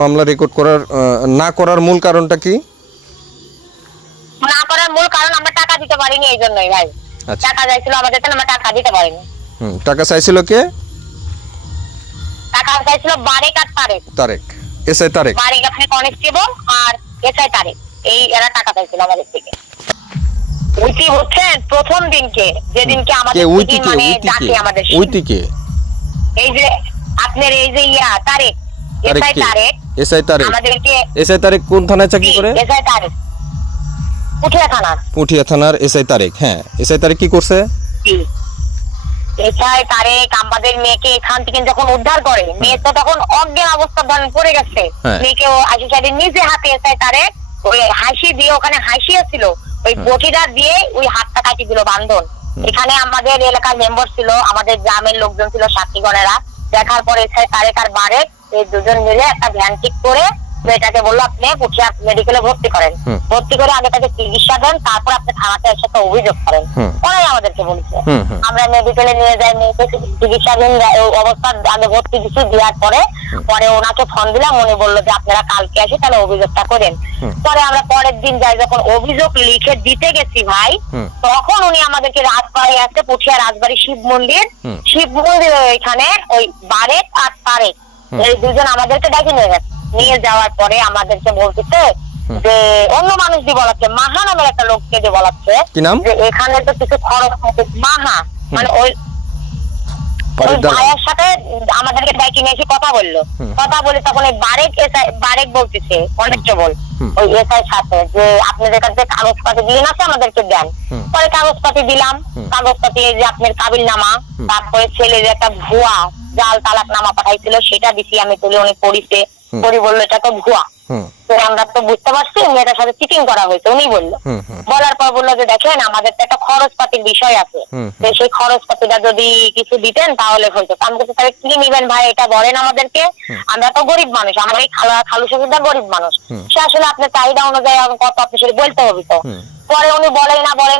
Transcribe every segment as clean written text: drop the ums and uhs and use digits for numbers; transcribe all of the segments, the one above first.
মামলা রেকর্ড করার না করার মূল কারণটা কি? না করার মূল কারণ আমরা টাকা দিতে পারিনি, এই জন্যই ভাই। আচ্ছা। টাকা চাইছিল আমাদের, আমরা টাকা দিতে পারিনি। টাকা চাইছিল কে? টাকা চাইছিল বারেক আর তারেক। তারেক, এসআই তারেক। বারেক আপনি কনস্টেবল আর এসআই তারেক, এই এরা টাকা চাইছিল আমাদের থেকে। উইটি হচ্ছেন প্রথম দিনকে, যেদিনকে আমাদের মানে ডাকে আমাদের উইটিকে এই যে আপনার এই যে তারেক, এসআই তারেক। এসআই তারেক আমাদেরকে এসআই তারেক কোন থানায় চাকরি করে? এসআই তারেক পুঠিয়া থানা। পুঠিয়া থানার এসআই তারেক। হ্যাঁ, এসআই তারেক কি করছে? এসআই তারেক আমাদের মেয়েকে এখান থেকে যখন উদ্ধার করে, মেয়ে তো তখন অজ্ঞান অবস্থা পড়ে গেছে। মেয়েকে আশিসাইডের নিজে হাতে এসআই তারেক ওই হাসি দিয়ে, ওখানে হাসিও ছিল, ওই বটিটা দিয়ে ওই হাতটা কাটি দিল বান্ধন। এখানে আমাদের এলাকার মেম্বার ছিল, আমাদের গ্রামের লোকজন ছিল, সাক্ষীগণেরা। দেখার পরে এসআই তারেক আর বারেক এই দুজন মিলে একটা ভ্যান ঠিক করে মেয়েটাকে বললো আপনি পুঠিয়া মেডিকেলে ভর্তি করেন, ভর্তি করে আগে তাকে চিকিৎসা দেন, তারপর আপনি থানাতে এসে তো অভিযোগ করেন। ওরাই আমাদেরকে বলছে। আমরা মেডিকেলে নিয়ে যাই, মেয়েকে চিকিৎসাধীন অবস্থার আগে ভর্তি কিছু দেওয়ার পরে পরে ওনাকে ফোন দিলাম, উনি বললো যে আপনারা কালকে আসে তাহলে অভিযোগটা করেন। পরে আমরা পরের দিন যাই, যখন অভিযোগ লিখে দিতে গেছি ভাই, তখন উনি আমাদেরকে রাজবাড়ি আসছে, পুঠিয়া রাজবাড়ি শিব মন্দির ওইখানে ওই বারেক আর তারেক এই দুজন আমাদেরকে ডাকি নিয়ে গেছে। নিয়ে যাওয়ার পরে আমাদেরকে বলতেছে যে অন্য মানুষ দিয়ে বলাচ্ছে, মাহা নামের একটা লোককে দিয়ে বলাচ্ছে যে এখানে তো কিছু খরচ হবে। মাহা মানে ওই ভাইয়ের সাথে আমাদেরকে ডাকি নিয়ে এসে কথা বললো। কথা বলে তখন ওই বারেক বলতেছে কনস্টেবল ওই এসআই সাথে যে আপনাদের কাছে কাগজপাতি দিলেন আছে আমাদেরকে দেন। পরে কাগজপাতি দিলাম, কাগজপাতি এই যে আপনার কাবিলনামা, তারপরে ছেলের একটা ভুয়া জাল তালাক নামা পাঠাইছিল সেটা দিছি আমি, তুলে উনি পড়িছে, পরি বললো এটা তো ভুয়া। তো আমরা তো বুঝতে পারছি মেয়েটার সাথে চিটিং করা হয়েছে, উনি বললো। বলার পর বললো যে দেখেন আমাদের তো একটা খরচপাতির বিষয় আছে, সেই খরচপাতিটা যদি কিছু দিতেন তাহলে হয়তো। আমি বলছি তাহলে কি নিবেন ভাই এটা বলেন আমাদেরকে, আমরা তো গরিব মানুষ, আমার এই খালু শ্বশুরটা গরিব মানুষ, সে আসলে আপনার চাহিদা অনুযায়ী কত আপনি সেটা বলতে হবে। তো পরে উনি বলে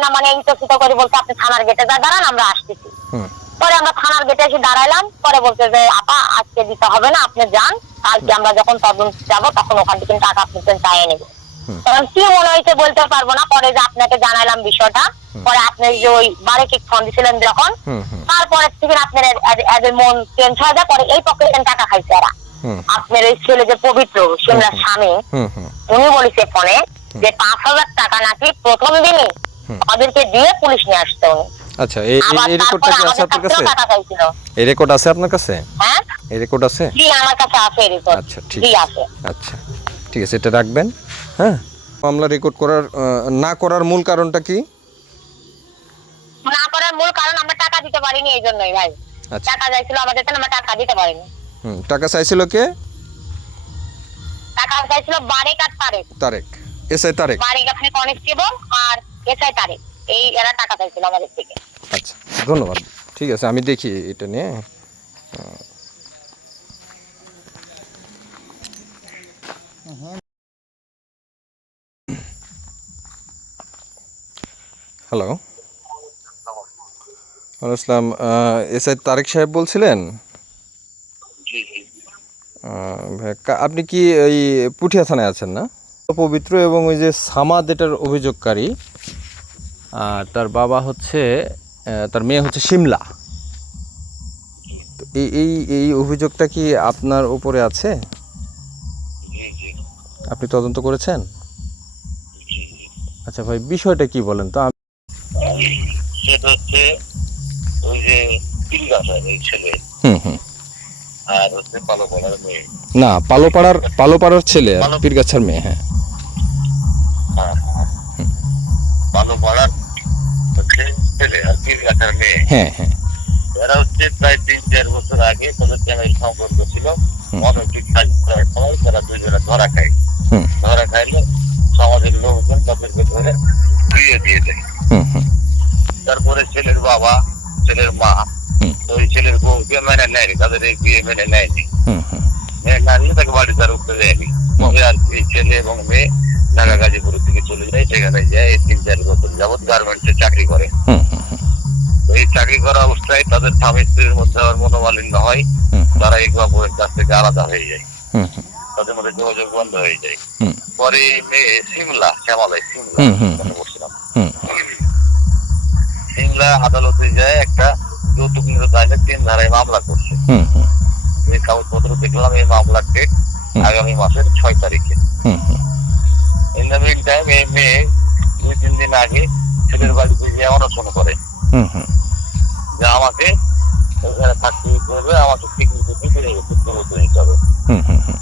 না মানে এই তো করে বলছে আপনি থানার গেটে যা দাঁড়ান, আমরা আসতেছি। পরে আমরা থানার গেটে এসে দাঁড়াইলাম। পরে বলছে যে আপা আজকে দিতে হবে না, আপনি যান, কালকে আমরা যখন তদন্ত যাবো তখন ওখান থেকে টাকা আপনি চাইয়ে নেবো। তখন কি মনে হয়েছে বলতে পারবো না। পরে যে আপনাকে জানাইলাম বিষয়টা, পরে আপনি যে ওই বারেকে ফোন দিয়েছিলেন যখন, তারপরে থেকে আপনার এদের মন চেঞ্জ হয়ে যায়। পরে এই পক্ষে টাকা খাইছে এরা। আপনার এই ছেলে যে পবিত্র সিমলার স্বামী, উনি বলেছে ফোনে যে 5,000 টাকা নাকি প্রথম দিনই ওদেরকে দিয়ে পুলিশ নিয়ে আসতে উনি। আচ্ছা, এই রেকর্ডটা কি আছে আপনার কাছে? এই রেকর্ড আছে আপনার কাছে? হ্যাঁ, এই রেকর্ড আছে? জি আমার কাছে আছে রেকর্ড। আচ্ছা ঠিক আছে। আচ্ছা ঠিক আছে, এটা রাখবেন। হ্যাঁ, মামলা রেকর্ড করার না করার মূল কারণটা কি? না করার মূল কারণ আমরা টাকা দিতে পারিনি, এই জন্যই ভাই। টাকা চাইছিল আমাদের, আমরা টাকা দিতে পারিনি। টাকা চাইছিল কে? টাকা চাইছিল বারেক আর তারেক। তারেক, এসআই তারেক। বারেক আপনি কনস্টেবল আর এসআই তারেক, এই এরা টাকা চাইছিল আমাদের থেকে। আচ্ছা ধন্যবাদ, ঠিক আছে আমি দেখি এটা নিয়ে। হ্যালো, আসসালাম, এসআই তারেক সাহেব বলছিলেন? আপনি কি এই পুঠিয়া থানায় আছেন না? পবিত্র এবং ওই যে সামাদ এটার অভিযোগকারী, তার বাবা হচ্ছে, তার মেয়ে হচ্ছে শিমলা। তো এই অভিযোগটা কি আপনার উপরে আছে? আপনি তদন্ত করেছেন? আচ্ছা ভাই, বিষয়টা কি বলেন তো? সেটা হচ্ছে ওই যে তিলগাছার এই ছেলে আর হচ্ছে পালোপাড়ার মেয়ে। না, পালোপাড়ার ছেলে আর পীরগাছার মেয়ে। হ্যাঁ, পালোপাড়ার হচ্ছে ছেলে আর পীরগাছার মেয়ে। হ্যাঁ হ্যাঁ, এরা হচ্ছে প্রায় 3-4 বছর আগে তাদের প্রেমের সম্পর্ক ছিল। অনৈতিক কাজ করার সময় তারা দুজনে ধরা খায়। ধরা খাইলে সমাজের লোকজন তাদেরকে ধরে বিয়ে দিয়ে দেয়। তারপরে ছেলের বাবা, ছেলের মা ওই ছেলের বউকে মেনে নেয়নি, তাদের এই বিয়ে মেনে নেয়নি। না নিয়ে তাকে বাড়ি তার উঠতে দেয়নি। আর এই ছেলে এবং মেয়ে ঢাকা গাজীপুরের দিকে চলে যায়। সেখানে যায় 3-4 বছর যাবৎ গার্মেন্টসে চাকরি করে। এই চাকরি করা অবস্থায় তাদের স্বামী স্ত্রীর মধ্যে মনোমালিন্য হয়। তারা এক অপরের কাছ থেকে আলাদা হয়ে যায়। তাদের মধ্যে যোগাযোগ বন্ধ হয়ে যায়। হুম পরে মেয়ে শ্যামলা হুম, হুম, মনে করছিলাম, হুম সিমলা আদালতে যায় একটা যৌতুক নিরোধ আইনে 3 ধারায় মামলা করছে। হুম হুম এই কাগজপত্র দেখলাম, এই মামলার ডেট আগামী মাসের 6 তারিখে। হুম হুম ইন দ্য মিন টাইম এই মেয়ে 2-3 দিন আগে ছেলের বাড়িতে গিয়ে অনশন করে হুম হুম যে আমাকে ওখানে থাকতে হবে, আমাকে স্বীকৃতি দিতে হবে। হুম হুম হুম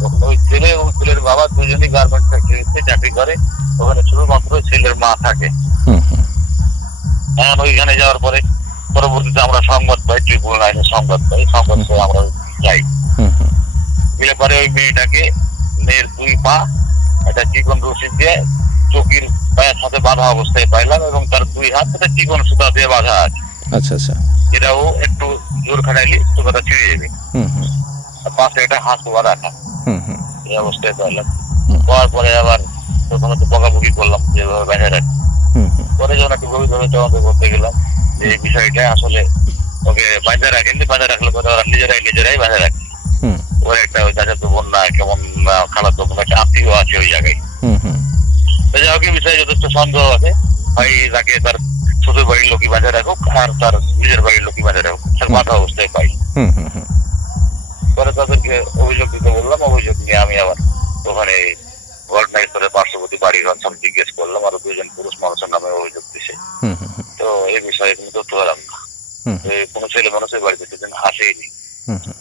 তখন ওই ছেলে এবং ছেলের বাবা দুজনই গার্মেন্টস ফ্যাক্টরিতে চাকরি করে, ওখানে শুধুমাত্র ছেলের মা থাকে। হুম হুম এখন ওইখানে যাওয়ার পরে পরবর্তীতে আমরা সংবাদ পাই, 999 সংবাদ পাই, সংবাদ পেয়ে আমরা যাই। হুম হুম গেলে পরে ওই মেয়ের 2 পা একটা চিকন রশি দিয়ে চকির পায়ের সাথে বাঁধা অবস্থায় পাইলাম, এবং তার 2 হাত একটা চিকন সুতা দিয়ে বাঁধা আছে। আচ্ছা আচ্ছা এটাও একটু জোর খাটাইলে সুতাটা ছিঁড়ে যাবে। হুম হুম আর পাশে একটা হাঁসুয়া রাখা, হুম হুম এই অবস্থায় পাইলাম। পাওয়ার পরে আবার তখন একটু বকাবকি করলাম যেভাবে বেঁধে রাখি। হুম হুম পরে যখন একটু গভীরভাবে তদন্ত করতে গেলাম যে এই বিষয়টা আসলে ওকে বাঁধা রাখেননি, বাঁধা রাখলে পরে ওরা নিজেরাই বাঁধা রাখে। হুম ওর একটা ওই চাচাতো বোন না কেমন খালাতো বোন একটা আত্মীয় আছে ওই জায়গায়। হুম হুম তো যাই হোক, এই বিষয়ে যথেষ্ট সন্দেহ আছে, ভাই তাকে তার শ্বশুর বাড়ির লোকই বাঁধা রাখুক আর তার নিজের বাড়ির লোকই বাঁধা রাখুক, তার বাঁধা অবস্থায় পাই। হুম হুম হুম পরে তাদেরকে অভিযোগ দিতে বললাম, অভিযোগ নিয়ে আমি আবার ওখানে ঘটনাস্থলে পার্শ্ববর্তী বাড়ির সব জিজ্ঞেস করলাম, আরো 2 জন পুরুষ মানুষের নামে অভিযোগ দিছে। হুম হুম হুম তো এই বিষয়ে কোনো তথ্য পেলাম না। হুম কোনো ছেলে মানুষের বাড়িতে সেদিন আসেইনি। হুম হুম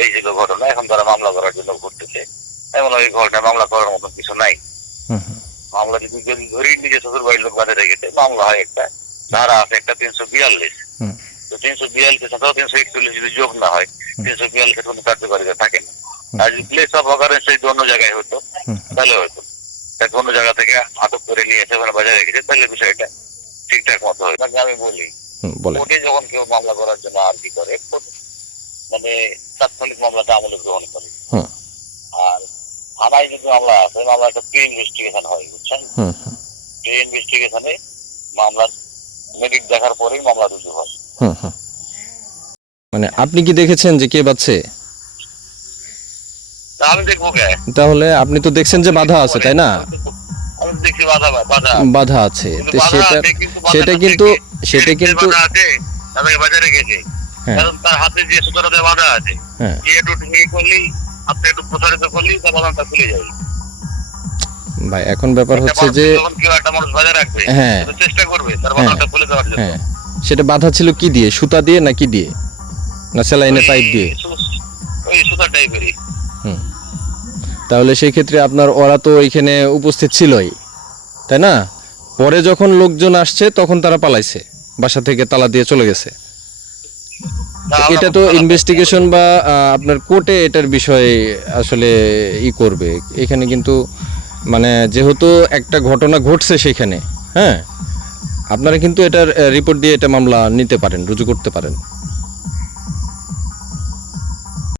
এই যে ঘটনা, এখন তারা মামলা করার জন্য ঘুরতেছে। এমন ওই ঘটনা মামলা করার মতন কিছু নাই। হুম হুম মামলা যদি ধরেই নিজে শ্বশুর বাড়ির লোক বাঁধে রেখেছে, মামলা হয় একটা ধারা আছে একটা 342। হুম তো 342 সাথেও 341 যদি যোগ না হয়, 342 কোনো কার্যকারিতা থাকে না। আর যদি প্লেস অফ অকারেন্স যদি অন্য জায়গায় হতো তাহলে হয়তো তাকে অন্য জায়গা থেকে আটক করে নিয়ে এসে ওখানে বাজারে রেখেছে, তাহলে বিষয়টা ঠিকঠাক মতো হয়। আমি বলি, বলে কোর্টে যখন কেউ মামলা করার জন্য আর্জি করে, মানে তাৎক্ষণিক মামলাটা আমলে গ্রহণ করে। হুম আর থানায় যদি মামলা আছে, মামলাটা প্রি ইনভেস্টিগেশন হয়, বুঝছেন? হুম হুম প্রি ইনভেস্টিগেশনে মামলা মেডিক দেখার পরেই মামলা রুজু হয়। হুম হুম মানে আপনি কি দেখেছেন যে কে বাঁচছে? তা আমি দেখবো কে? তাহলে আপনি তো দেখছেন যে বাধা আছে, তাই না? আমি দেখছি বাধা বাধা আছে, কিন্তু তো বাধা আছে, সেটা কিন্তু বাধা আছে, তাদেরকে বাজারে রেখেছে। হ্যাঁ কারণ তার হাতে যে সুতরাতে বাধা আছে, হ্যাঁ একটু ঠিক করলেই, হাতটা একটু প্রসারিত করলেই তার বাধাটা খুলে যাবে। ভাই এখন ব্যাপার হচ্ছে যে যখন কেউ একটা মানুষ বাজারে রাখবে, হ্যাঁ তো চেষ্টা করবে তার বাধাটা খুলে দেওয়ার জন্য। হ্যাঁ সেটা বাধা ছিল কি দিয়ে? সুতা দিয়ে না কি দিয়ে? না স্যালাইনের পাইপ দিয়ে? ওই সুতা টাইপেরই। হুম তাহলে সেই ক্ষেত্রে আপনার ওরা তো এখানে উপস্থিত ছিলই, তাই না? পরে যখন লোকজন আসছে তখন তারা পালাইছে, বাসা থেকে তালা দিয়ে চলে গেছে। এটা তো ইনভেস্টিগেশন বা আপনার কোর্টে এটার বিষয়ে আসলে করবে এখানে, কিন্তু মানে যেহেতু একটা ঘটনা ঘটছে সেখানে, হ্যাঁ আপনারা কিন্তু এটার রিপোর্ট দিয়ে এটা মামলা নিতে পারেন, রুজু করতে পারেন।